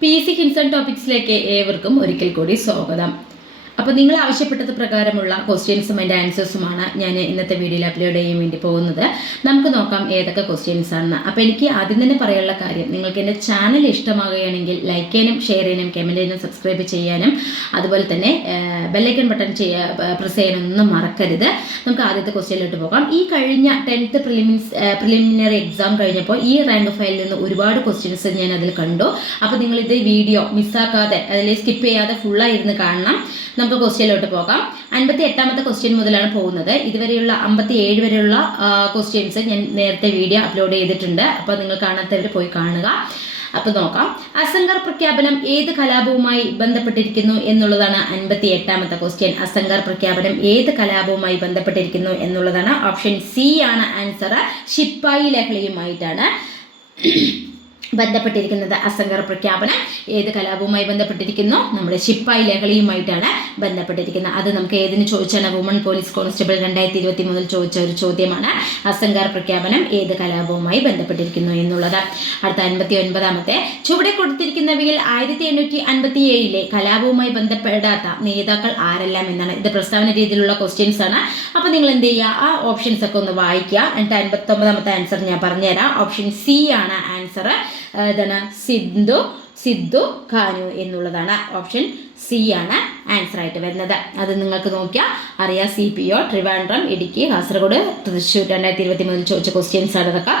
PC hints and ടോപ്പിക്സിലേക്ക് ഏവർക്കും ഒരിക്കൽ കൂടി സ്വാഗതം. അപ്പോൾ നിങ്ങൾ ആവശ്യപ്പെട്ടത് പ്രകാരമുള്ള ക്വസ്റ്റ്യൻസും അതിൻ്റെ ആൻസേഴ്സുമാണ് ഞാൻ ഇന്നത്തെ വീഡിയോയിൽ അപ്ലോഡ് ചെയ്യാൻ വേണ്ടി പോകുന്നത്. നമുക്ക് നോക്കാം ഏതൊക്കെ ക്വസ്റ്റ്യൻസ് ആണെന്ന്. അപ്പോൾ എനിക്ക് ആദ്യം തന്നെ പറയാനുള്ള കാര്യം, നിങ്ങൾക്ക് എൻ്റെ ചാനൽ ഇഷ്ടമാകുകയാണെങ്കിൽ ലൈക്ക് ചെയ്യാനും ഷെയർ ചെയ്യാനും കമൻറ്റ് ചെയ്യാനും സബ്സ്ക്രൈബ് ചെയ്യാനും അതുപോലെ തന്നെ ബെല്ലൈക്കൺ ബട്ടൺ പ്രസ് ചെയ്യാനൊന്നും മറക്കരുത്. നമുക്ക് ആദ്യത്തെ ക്വസ്റ്റ്യനിലോട്ട് പോകാം. ഈ കഴിഞ്ഞ 10th പ്രിലിമിനറി എക്സാം കഴിഞ്ഞപ്പോൾ ഈ റാങ്ക് ഫയലിൽ നിന്ന് ഒരുപാട് ക്വസ്റ്റ്യൻസ് ഞാൻ അതിൽ കണ്ടു. അപ്പോൾ നിങ്ങളിത് വീഡിയോ മിസ്സാക്കാതെ അതിൽ സ്കിപ്പ് ചെയ്യാതെ ഫുള്ളായിരുന്ന് കാണണം. നമുക്ക് ക്വസ്റ്റ്യനിലോട്ട് പോകാം. 58ാമത്തെ ക്വസ്റ്റ്യൻ മുതലാണ് പോകുന്നത്. ഇതുവരെയുള്ള 57 വരെയുള്ള ക്വസ്റ്റ്യൻസ് ഞാൻ നേരത്തെ വീഡിയോ അപ്ലോഡ് ചെയ്തിട്ടുണ്ട്. അപ്പോൾ നിങ്ങൾ കാണാത്തവർ പോയി കാണുക. അപ്പോൾ നോക്കാം. അസംഗർ പ്രഖ്യാപനം ഏത് കലാപവുമായി ബന്ധപ്പെട്ടിരിക്കുന്നു എന്നുള്ളതാണ് 58ാമത്തെ ക്വസ്റ്റ്യൻ. അസംഗർ പ്രഖ്യാപനം ഏത് കലാപവുമായി ബന്ധപ്പെട്ടിരിക്കുന്നു എന്നുള്ളതാണ്. ഓപ്ഷൻ സി ആണ് ആൻസർ. ശിപ്പായി ലഹളയുമായിട്ടാണ് ബന്ധപ്പെട്ടിരിക്കുന്നത്. അസംഗർ പ്രഖ്യാപനം ഏത് കലാപവുമായി ബന്ധപ്പെട്ടിരിക്കുന്നു? നമ്മുടെ ശിപ്പായി ലഹളയുമായിട്ടാണ് ബന്ധപ്പെട്ടിരിക്കുന്നത്. അത് നമുക്ക് ഏതിന് ചോദിച്ചാണ്? വുമൺ പോലീസ് കോൺസ്റ്റബിൾ 2023 ചോദിച്ച ഒരു ചോദ്യമാണ്. അസംഗർ പ്രഖ്യാപനം ഏത് കലാപവുമായി ബന്ധപ്പെട്ടിരിക്കുന്നു എന്നുള്ളത്. അടുത്ത 59ാമത്തെ, ചുവടെ കൊടുത്തിരിക്കുന്നവയിൽ 1857 കലാപവുമായി ബന്ധപ്പെടാത്ത നേതാക്കൾ ആരെല്ലാം എന്നാണ്. ഇത് പ്രസ്താവന രീതിയിലുള്ള ക്വസ്റ്റ്യൻസ് ആണ്. അപ്പോൾ നിങ്ങൾ എന്ത് ചെയ്യുക, ആ ഓപ്ഷൻസ് ഒക്കെ ഒന്ന് വായിക്കുക. എന്നിട്ട് 59ാമത്തെ ആൻസർ ഞാൻ പറഞ്ഞുതരാം. ഓപ്ഷൻ സി ആണ് ആൻസർ. ഇതാണ് സിദ്ധു കാനു എന്നുള്ളതാണ്. ഓപ്ഷൻ സി ആണ് ആൻസർ ആയിട്ട് വരുന്നത്. അത് നിങ്ങൾക്ക് നോക്കിയാൽ അറിയാം. CPO ട്രിവാൻഡ്രം, ഇടുക്കി, കാസർഗോഡ്, തൃശ്ശൂർ 2023 ചോദിച്ച ക്വസ്റ്റ്യൻസ് ആണ് ഇതൊക്കെ.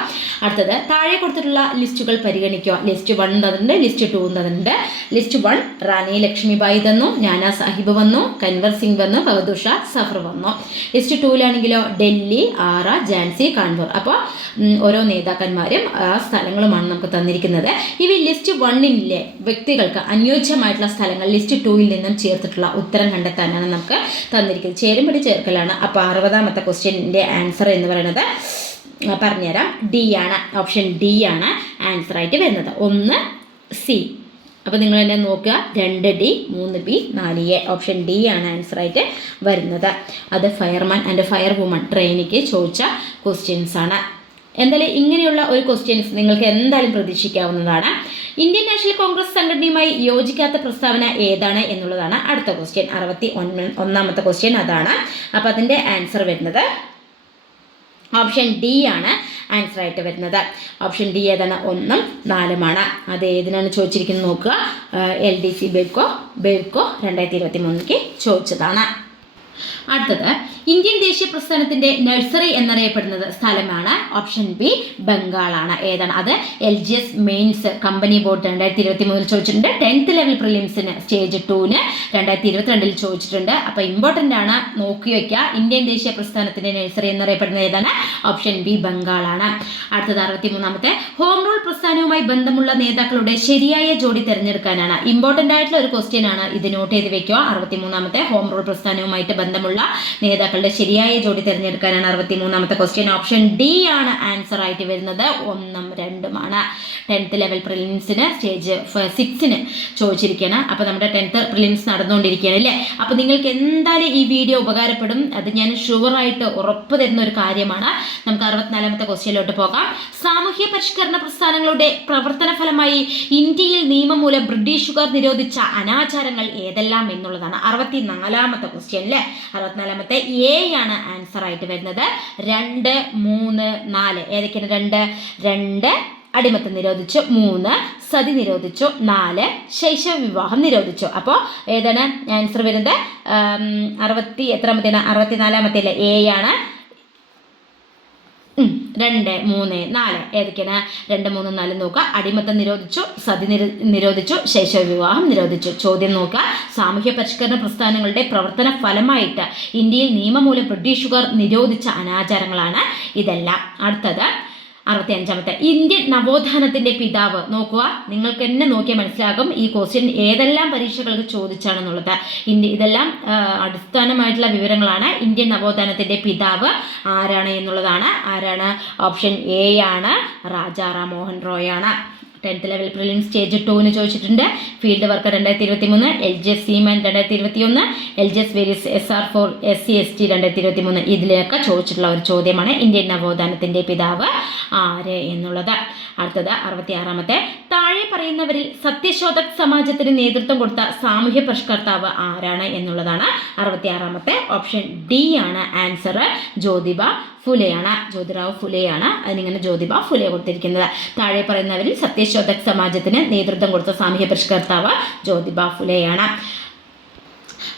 അടുത്തത്, താഴെ കൊടുത്തിട്ടുള്ള ലിസ്റ്റുകൾ പരിഗണിക്കുക. ലിസ്റ്റ് 1 തന്നിട്ടുണ്ട്, ലിസ്റ്റ് 2 തന്നിട്ടുണ്ട്. ലിസ്റ്റ് 1 റാണി ലക്ഷ്മിബായി തന്നു, നാനാ സാഹിബ് വന്നു, കൻവർ സിംഗ് വന്നു, ബഹദൂർ ഷാ സഫർ വന്നു. ലിസ്റ്റ് 2ലാണെങ്കിലോ ഡൽഹി, ആറ, ഝാൻസി, കാൺപൂർ. അപ്പോൾ ഓരോ നേതാക്കന്മാരും ആ സ്ഥലങ്ങളുമാണ് നമുക്ക് തന്നിരിക്കുന്നത്. ഇവ ലിസ്റ്റ് 1ലെ വ്യക്തികൾക്ക് അനുയോജ്യമായിട്ടുള്ള സ്ഥലങ്ങൾ ലിസ്റ്റ് 2ൽ നിന്നും ചേർത്തിട്ടുള്ള ഉത്തരം കണ്ടെത്താനാണ് നമുക്ക് തന്നിരിക്കുന്നത്. ചേരുംപടി ചേർക്കലാണ്. അപ്പോൾ 60ാമത്തെ ക്വസ്റ്റ്യൻ്റെ ആൻസർ എന്ന് പറയുന്നത് പറഞ്ഞുതരാം. ഡി ആണ്. ഓപ്ഷൻ ഡി ആണ് ആൻസർ ആയിട്ട് വരുന്നത്. 1 സി. അപ്പോൾ നിങ്ങൾ തന്നെ നോക്കുക. 2 D, 3 B, 4 A. Option D ആണ് ആൻസർ ആയിട്ട് വരുന്നത്. അത് ഫയർമാൻ ആൻഡ് ഫയർ വുമൺ ട്രെയിനിക്ക് ചോദിച്ച ക്വസ്റ്റ്യൻസ് ആണ്. എന്തായാലും ഇങ്ങനെയുള്ള ഒരു ക്വസ്റ്റ്യൻസ് നിങ്ങൾക്ക് എന്തായാലും പ്രതീക്ഷിക്കാവുന്നതാണ്. ഇന്ത്യൻ നാഷണൽ കോൺഗ്രസ് സംഘടനയുമായി യോജിക്കാത്ത പ്രസ്താവന ഏതാണ് എന്നുള്ളതാണ് അടുത്ത ക്വസ്റ്റ്യൻ. 61ാമത്തെ ക്വസ്റ്റ്യൻ അതാണ്. അപ്പോൾ അതിൻ്റെ ആൻസർ വരുന്നത് ഓപ്ഷൻ ഡി ആണ് ആൻസർ ആയിട്ട് വരുന്നത്. ഓപ്ഷൻ ഡി ഏതാണ്? 1ഉം 4ഉമാണ്. അത് ഏതിനാണ് ചോദിച്ചിരിക്കുന്നത് നോക്കുക. LDC ബെവ്കോ 2023 ചോദിച്ചതാണ്. അടുത്തത്, ഇന്ത്യൻ ദേശീയ പ്രസ്ഥാനത്തിന്റെ നഴ്സറി എന്നറിയപ്പെടുന്നത് സ്ഥലമാണ്. ഓപ്ഷൻ ബി ബംഗാളാണ്. ഏതാണ് അത്? LGS മെയിൻസ് കമ്പനി ബോർഡ് 2023 ചോദിച്ചിട്ടുണ്ട്. 10th ലെവൽ പ്രിലിംസിന് സ്റ്റേജ് 2ന് 2022 ചോദിച്ചിട്ടുണ്ട്. അപ്പോൾ ഇമ്പോർട്ടൻ്റ് ആണ്, നോക്കി വയ്ക്കുക. ഇന്ത്യൻ ദേശീയ പ്രസ്ഥാനത്തിന്റെ നഴ്സറി എന്നറിയപ്പെടുന്നത് ഏതാണ്? ഓപ്ഷൻ ബി ബംഗാളാണ്. അടുത്തത് 63ാമത്തെ, ഹോം റൂൾ പ്രസ്ഥാനവുമായി ബന്ധമുള്ള നേതാക്കളുടെ ശരിയായ ജോഡി തിരഞ്ഞെടുക്കാനാണ്. ഇമ്പോർട്ടൻ്റ് ആയിട്ടുള്ള ഒരു ക്വസ്റ്റ്യൻ ആണ്, ഇത് നോട്ട് ചെയ്ത് വെക്കുക. 63ാമത്തെ, ഹോം റൂൾ പ്രസ്ഥാനവുമായിട്ട് ബന്ധമുള്ള നേതാക്കളുടെ ശരിയായ ജോഡി തിരഞ്ഞെടുക്കാനാണ് 63ാമത്തെ ക്വസ്റ്റ്യൻ. ഓപ്ഷൻ ഡി ആണ് ആൻസർ ആയിട്ട് വരുന്നത്. 1ഉം 2ഉമാണ്. 10th ലെവൽ പ്രിലിംസിന് സ്റ്റേജ് 6ന് ചോദിച്ചിരിക്കുകയാണ്. അപ്പോൾ നമ്മുടെ 10th പ്രിലിംസ് നടന്നുകൊണ്ടിരിക്കുകയാണ് അല്ലേ. അപ്പോൾ നിങ്ങൾക്ക് എന്തായാലും ഈ വീഡിയോ ഉപകാരപ്പെടും, അത് ഞാൻ ഷുവറായിട്ട് ഉറപ്പ് തരുന്ന ഒരു കാര്യമാണ്. നമുക്ക് 64ാമത്തെ ക്വസ്റ്റ്യനിലോട്ട് പോകാം. സാമൂഹ്യ പരിഷ്കരണ പ്രസ്ഥാനങ്ങളുടെ പ്രവർത്തന ഫലമായി ഇന്ത്യയിൽ നിയമം മൂലം ബ്രിട്ടീഷുകാർ നിരോധിച്ച അനാചാരങ്ങൾ ഏതെല്ലാം എന്നുള്ളതാണ് 64ാമത്തെ ക്വസ്റ്റ്യൻ അല്ലേ. 64ാമത്തെ എ ആണ് ആൻസർ ആയിട്ട് വരുന്നത്. 2, 3, 4 ഏതൊക്കെയാണ്? 2 അടിമത്തം നിരോധിച്ചു, 3 സതി നിരോധിച്ചു, 4 ശൈശവ വിവാഹം നിരോധിച്ചു. അപ്പോൾ ഏതാണ് ആൻസർ വരുന്നത്? 64ാമത്തെ എ ആണ്. 2, 3, 4 ഏതൊക്കെയാണ്? 2, 3, 4 നോക്കുക. അടിമത്തം നിരോധിച്ചു, സതി നിരോധിച്ചു, ശൈശവ വിവാഹം നിരോധിച്ചു. ചോദ്യം നോക്കുക. സാമൂഹ്യ പരിഷ്കരണ പ്രസ്ഥാനങ്ങളുടെ പ്രവർത്തന ഫലമായിട്ട് ഇന്ത്യയിൽ നിയമമൂലം ബ്രിട്ടീഷുകാർ നിരോധിച്ച അനാചാരങ്ങളാണ് ഇതെല്ലാം. അടുത്തത് 65ാമത്തെ, ഇന്ത്യൻ നവോത്ഥാനത്തിന്റെ പിതാവ്. നോക്കുക, നിങ്ങൾക്ക് തന്നെ നോക്കിയാൽ മനസ്സിലാകും ഈ ക്വസ്റ്റ്യൻ ഏതെല്ലാം പരീക്ഷകൾക്ക് ചോദിച്ചാണെന്നുള്ളത്. ഇതെല്ലാം അടിസ്ഥാനമായിട്ടുള്ള വിവരങ്ങളാണ്. ഇന്ത്യൻ നവോത്ഥാനത്തിന്റെ പിതാവ് ആരാണ് എന്നുള്ളതാണ്. ആരാണ്? ഓപ്ഷൻ എ ആണ്, രാജാ റാം മോഹൻ റോയ് ആണ്. 10th ലെവൽ പ്രിലിംസ് സ്റ്റേജ് 2 ചോദിച്ചിട്ടുണ്ട്. Field work 2023, LGS Zeeman 2021, LGS various SR4 SC ST 2023 ഇതിലൊക്കെ ചോദിച്ചിട്ടുള്ള ഒരു ചോദ്യമാണ് ഇന്ത്യൻ നവോത്ഥാനത്തിന്റെ പിതാവ് ആര് എന്നുള്ളത്. അടുത്തത് 66. താഴെ പറയുന്നവരിൽ സത്യശോധക് സമാജത്തിന് നേതൃത്വം കൊടുത്ത സാമൂഹ്യ പരിഷ്കർത്താവ് ആരാണ് എന്നുള്ളതാണ് 66. ഓപ്ഷൻ ഡി ആണ് ആൻസർ. ജ്യോതിബ ഫുലെയാണ്. ജ്യോതിറാവ് ഫുലെയാണ്. അതിനിങ്ങനെ ജ്യോതിബ ഫുലെ കൊടുത്തിരിക്കുന്നത്. താഴെ പറയുന്നവരിൽ സത്യശോധക് സമാജത്തിന് നേതൃത്വം കൊടുത്ത സാമൂഹ്യ പരിഷ്കർത്താവ് ജ്യോതിബ ഫുലെയാണ്.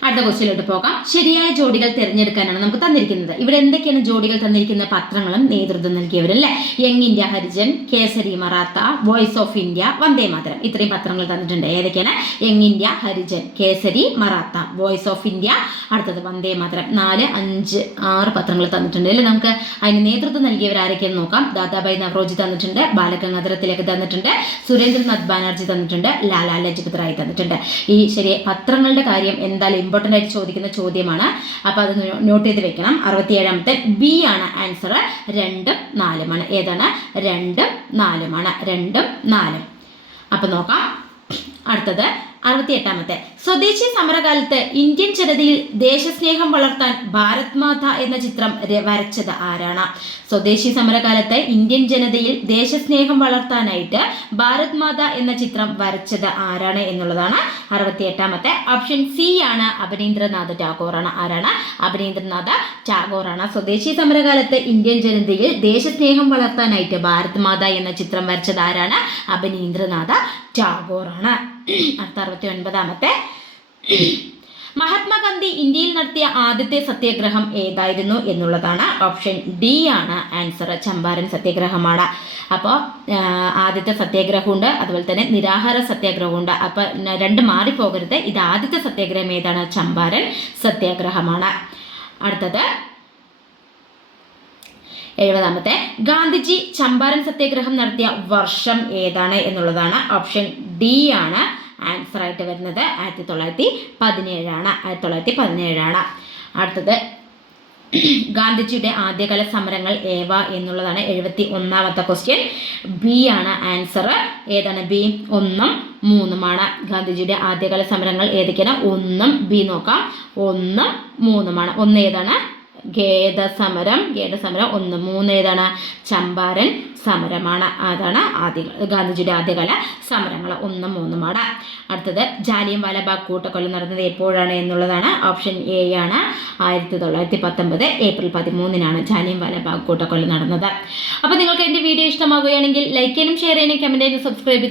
അടുത്ത ക്വസ്റ്റ്യനിലോട്ട് പോകാം. ശരിയായ ജോഡികൾ തിരഞ്ഞെടുക്കാനാണ് നമുക്ക് തന്നിരിക്കുന്നത്. ഇവിടെ എന്തൊക്കെയാണ് ജോഡികൾ തന്നിരിക്കുന്ന പത്രങ്ങളും നേതൃത്വം നൽകിയവരല്ലേ? Young India Harijan, Kesari Maratha, voice of India, Vande Mataram. ഇത്രയും പത്രങ്ങൾ തന്നിട്ടുണ്ട്. ഏതൊക്കെയാണ്? Young India Harijan, Kesari Maratha, voice of India, അടുത്തത് വന്ദേ മാതരം. 4, 5, 6 പത്രങ്ങൾ തന്നിട്ടുണ്ട് അല്ലേ? നമുക്ക് അതിന് നേതൃത്വം നൽകിയവർ ആരൊക്കെയെന്ന് നോക്കാം. ദാദാഭായ് നവറോജി തന്നിട്ടുണ്ട്, ബാലഗംഗാധര തിലക് തന്നിട്ടുണ്ട്, സുരേന്ദ്രനാഥ് ബാനർജി തന്നിട്ടുണ്ട്, ലാലാ ലജ്പത് റായ് തന്നിട്ടുണ്ട്. ഈ ശരി പത്രങ്ങളുടെ കാര്യം എന്തായാലും ഇമ്പോർട്ടൻ്റ് ആയിട്ട് ചോദിക്കുന്ന ചോദ്യമാണ്. അപ്പോൾ അത് നോട്ട് ചെയ്ത് വെക്കണം. 67. ബി ആണ് ആൻസർ. 2, 4 ഏതാണ്? 2, 4 2, 4. അപ്പം നോക്കാം. അടുത്തത് 68. സ്വദേശി സമരകാലത്ത് ഇന്ത്യൻ ജനതയിൽ ദേശസ്നേഹം വളർത്താൻ ഭാരത് മാത എന്ന ചിത്രം വരച്ചത് ആരാണ്? സ്വദേശി സമരകാലത്ത് ഇന്ത്യൻ ജനതയിൽ ദേശസ്നേഹം വളർത്താനായിട്ട് ഭാരത് മാത എന്ന ചിത്രം വരച്ചത് ആരാണ് എന്നുള്ളതാണ് 68. ഓപ്ഷൻ സി ആണ് അബനീന്ദ്രനാഥ് ടാഗോറാണ്. ആരാണ്? അബനീന്ദ്രനാഥ് ടാഗോറാണ്. സ്വദേശി സമരകാലത്ത് ഇന്ത്യൻ ജനതയിൽ ദേശസ്നേഹം വളർത്താനായിട്ട് ഭാരത് മാത എന്ന ചിത്രം വരച്ചത് ആരാണ്? അബനീന്ദ്രനാഥ് ടാഗോറാണ്. അടുത്ത 69. മഹാത്മാഗാന്ധി ഇന്ത്യയിൽ നടത്തിയ ആദ്യത്തെ സത്യാഗ്രഹം ഏതായിരുന്നു എന്നുള്ളതാണ്. ഓപ്ഷൻ ഡി ആണ് ആൻസർ. ചമ്പാരൻ സത്യാഗ്രഹമാണ്. അപ്പോൾ ആദ്യത്തെ സത്യാഗ്രഹമുണ്ട്, അതുപോലെ തന്നെ നിരാഹാര സത്യാഗ്രഹമുണ്ട്. അപ്പോൾ 2 മാറിപ്പോകരുത്. ഇത് ആദ്യത്തെ സത്യാഗ്രഹം ഏതാണ്? ചമ്പാരൻ സത്യാഗ്രഹമാണ്. അടുത്തത് 70. ഗാന്ധിജി ചമ്പാരൻ സത്യാഗ്രഹം നടത്തിയ വർഷം ഏതാണ് എന്നുള്ളതാണ്. ഓപ്ഷൻ ഡി ആണ് ആൻസർ ആയിട്ട് വരുന്നത്. 1917 1917. അടുത്തത് ഗാന്ധിജിയുടെ ആദ്യകാല സമരങ്ങൾ ഏവ എന്നുള്ളതാണ് 71ാമത്തെ ക്വസ്റ്റ്യൻ. ബി ആണ് ആൻസർ. ഏതാണ്? ബി 1, 3 ഗാന്ധിജിയുടെ ആദ്യകാല സമരങ്ങൾ ഏതൊക്കെയാണ്? 1, ബി നോക്കാം. 1, 3 1 ഏതാണ്? ഗേദസമരം 1. 3 ഏതാണ്? ചമ്പാരൻ സമരമാണ്. അതാണ് ഗാന്ധിജിയുടെ ആദ്യകാല സമരങ്ങൾ 1, 3. അടുത്തത് ജാലിയൻ വാലാബാഗ് കൂട്ടക്കൊല നടന്നത് എപ്പോഴാണ് എന്നുള്ളതാണ്. ഓപ്ഷൻ എ ആണ് 1919 ഏപ്രിൽ 13 ജാലിയൻ വാലാബാഗ് കൂട്ടക്കൊല നടന്നത്. അപ്പോൾ നിങ്ങൾക്ക് എൻ്റെ വീഡിയോ ഇഷ്ടമാവുകയാണെങ്കിൽ ലൈക്ക് ചെയ്യാനും ഷെയർ ചെയ്യാനും കമൻറ്റ് ചെയ്യാനും സബ്സ്ക്രൈബ്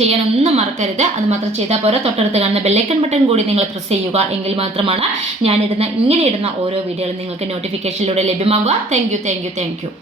ചെയ്യാനൊന്നും മറക്കരുത്. അത് മാത്രം ചെയ്താൽ പോരാ, തൊട്ടടുത്ത് കാണുന്ന ബെല്ലൈക്കൺ ബട്ടൺ കൂടി നിങ്ങൾ പ്രസ് ചെയ്യുക. എങ്കിൽ മാത്രമാണ് ഇങ്ങനെ ഇടുന്ന ഓരോ വീഡിയോകളും നിങ്ങൾക്ക് നോട്ടിഫിക്കേഷനിലൂടെ ലഭ്യമാകുക. Thank you.